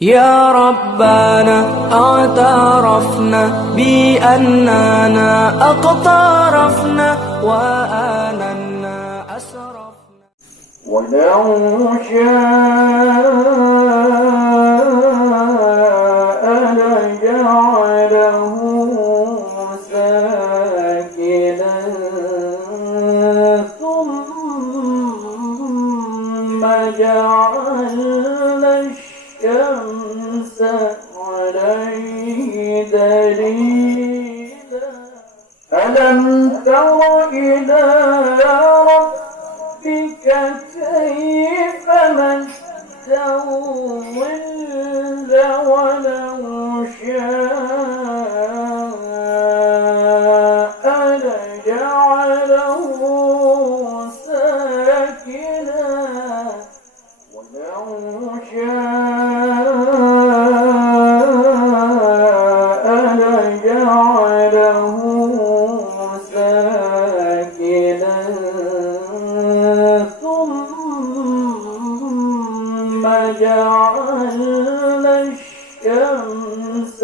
يا ربنا اعترفنا بأننا أقترفنا وآننا أسرفنا ولو شاء لجعله ساكنا ثم جعلنا الشمس عليه دليلا ألم تر إلى ربك كيف مد الظل ولو شاء لجعله ساكنا ولو شاء لجعله ساكنا ثم جعلنا الشمس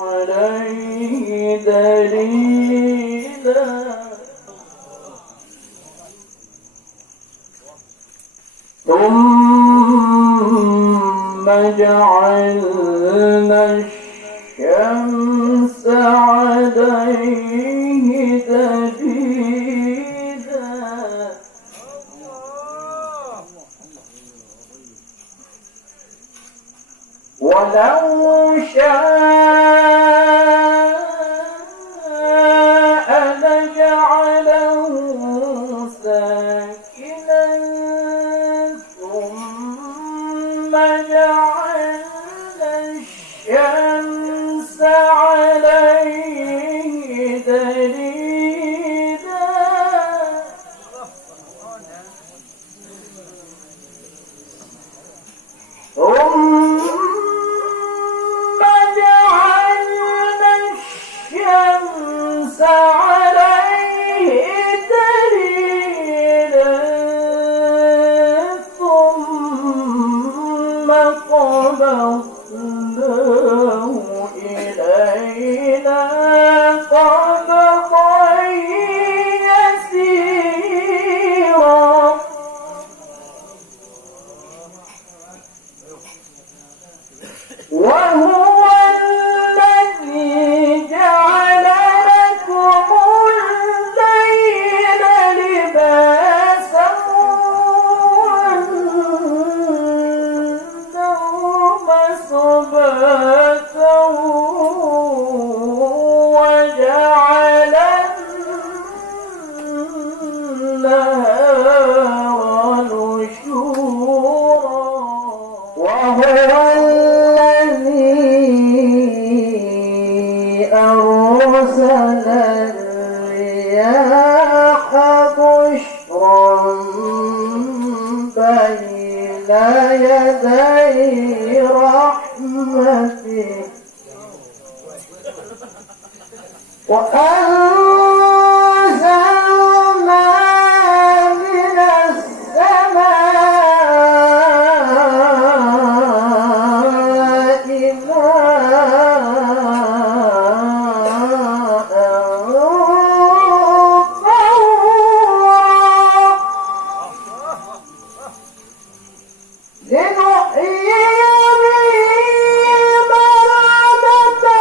عليه دليلا ثم جعلنا الشمس عليه دليلا ولو شاء لجعله ساكنا ثم جعلنا الشمس عليه دليلا ثم جعلنا الشمس عليه دليلا ثم قبضناه إلينا قبضا يسيرا وهو الذي جعل لكم الليل لباسا والنوم سباتا وجعل النهار نشورا وهو أرسل الرياح بشرا بين يدي رحمته وأنزلنا من السماء لنحيي به بلدة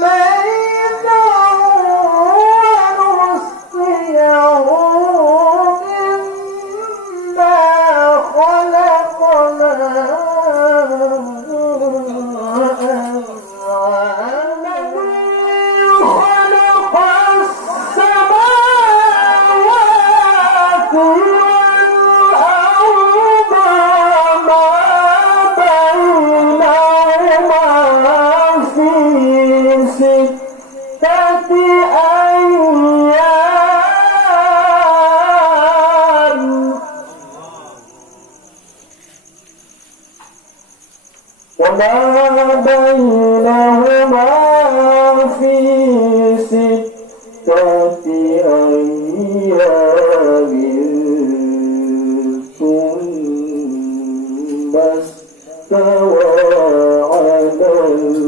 ميتا ونسقيه مما خلقنا خلق السماوات والأرض ما بينهما في ستة أيام وما بينهما في ستة أيام ثم استوى على العرش